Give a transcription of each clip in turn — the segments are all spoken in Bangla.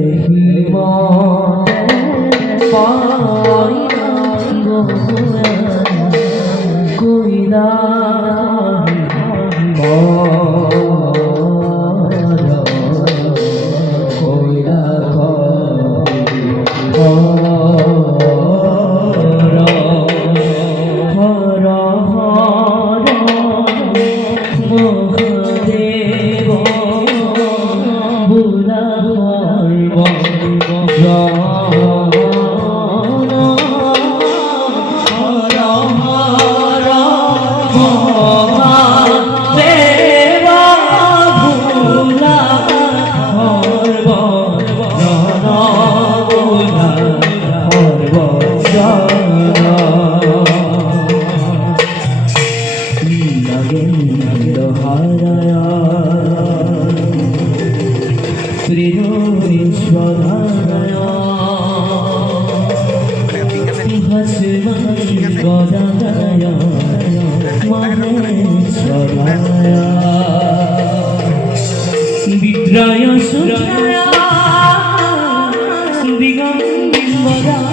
এহি বিদ্রয় সুদ্রয় দিগম্বরায়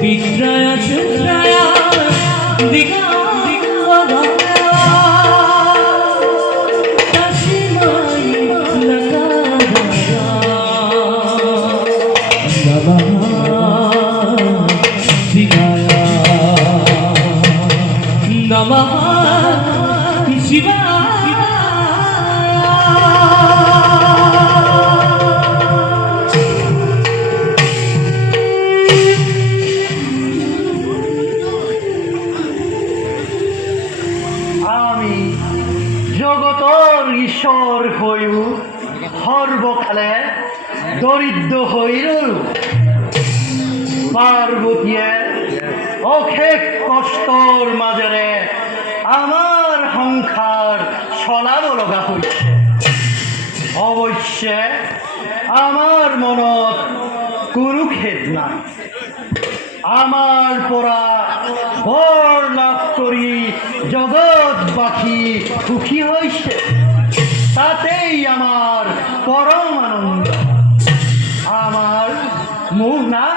বিদ্রয় সুদ্রয় দিগম্বরায় ঈশ্বৰ হৈও সৰ্বকালে দৰিদ্ৰ হৈ ৰলো পাৰ্বতীয়ে অশেষ কষ্টৰ মাজেৰে আমাৰ সংসাৰ চলাব লগা হৈছে অৱশ্যে আমাৰ মনত কোনো খেদ নাই। আমাৰ পৰা বৰ লাভ কৰি জগতবাসী সুখী হৈছে তাতেই আমার পরম আনন্দ। আমার মুখ নাই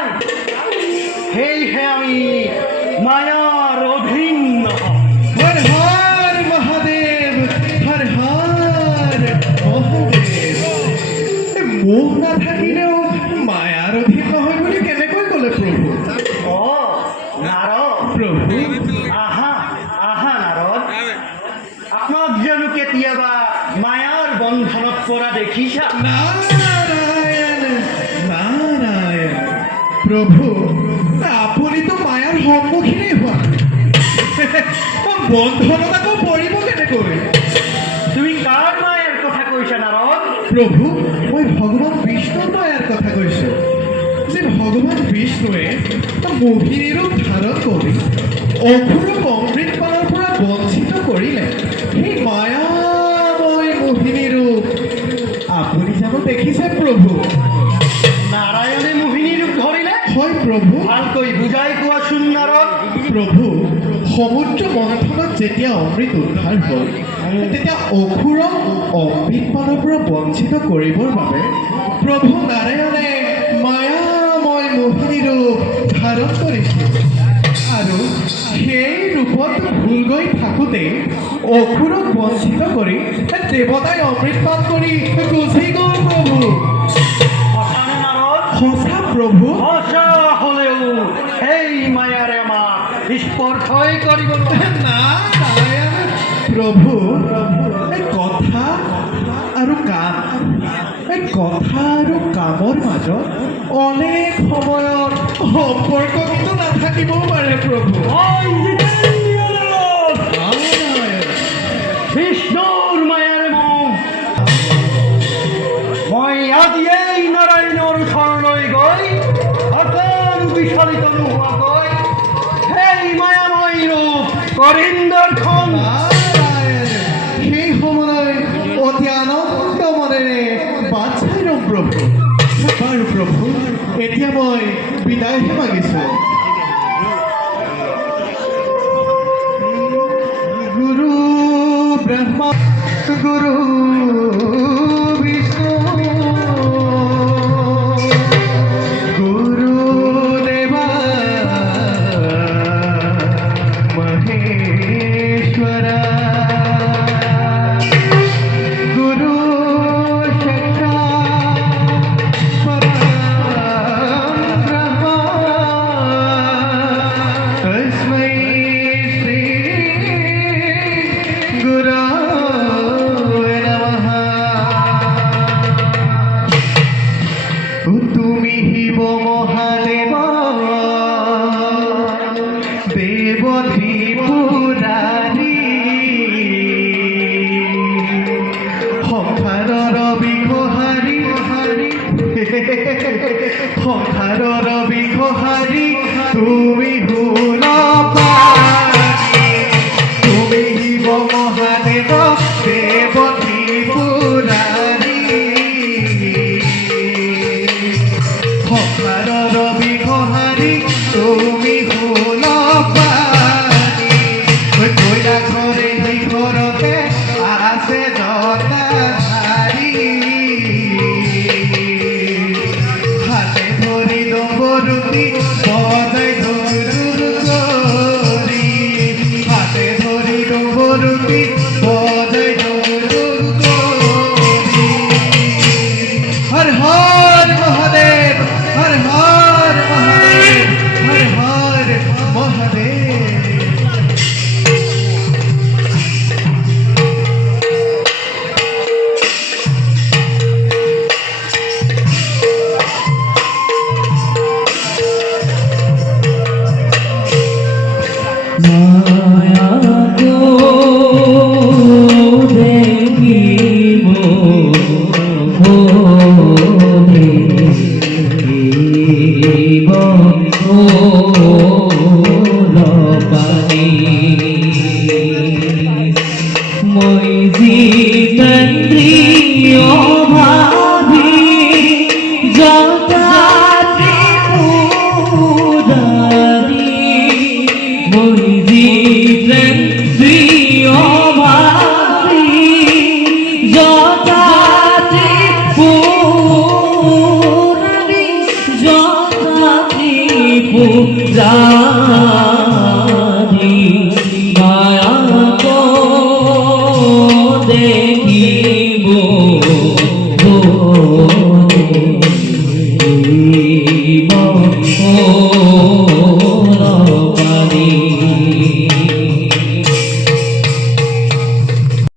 দেখিছা নাৰায়ণ নাৰায়ণ প্ৰভু আপুনিতো মায়াৰ সন্মুখীনেই হোৱা মই বন্ধনত আকৌ পৰিব কেনেকৈ তুমি কাৰ মায়াৰ কথা কৈছা নাৰদ প্ৰভু মই ভগৱান বিষ্ণুৰ মায়াৰ কথা কৈছোঁ যে ভগৱান বিষ্ণুৱে মোহিনী ৰূপ ধাৰণ কৰি অসুৰক অমৃত পানৰ পৰা বঞ্চিত কৰিলে সেই মায়াময় মোহিনী ৰূপ আপুনি জানো দেখিছে প্ৰভু নাৰায়ণে মোহিনী ৰূপ ধৰিলে হয় প্ৰভু ভালকৈ বুজাই কোৱাচোন নাৰদ প্ৰভু সমুদ্ৰ মন্থনত যেতিয়া অমৃত উদ্ধাৰ হ'ল তেতিয়া অসুৰক অমৃত পানৰ পৰা বঞ্চিত কৰিবৰ বাবে প্ৰভু নাৰায়ণে মায়াময় মোহিনী ৰূপ ধাৰণ কৰিছিল। সেই ৰূপত ভুল গৈ থাকুতে অসুৰক বঞ্চিত কৰি দেবতায় অমৃত পান কৰি গুচি গ'ল প্রভু হসা প্রভু সঁচা হ'লেও সেই মায়াৰে আমাক স্পৰ্শই কৰিব না নাৰায়ণ কথার কামর মাজ অনেক সময়ত সম্পর্ক কিন্তু নাথাকিবও পাৰে প্ৰভু। মই আজিয়েই গৈ বিচলিত নোহোৱাকৈ সেই মায়াময় ৰূপ কৰিন্দৰখন ପ୍ରଭୁ হয় প্ৰভু এতিয়া মই বিদায়হে মাগিছোঁ। গুৰু ব্ৰহ্মা গুৰু প্রহরী তুমি হল তুমি হিব মহাদেব দেবতী পুরারী প্রহর রবি প্রহরী তুমি Maya Amen.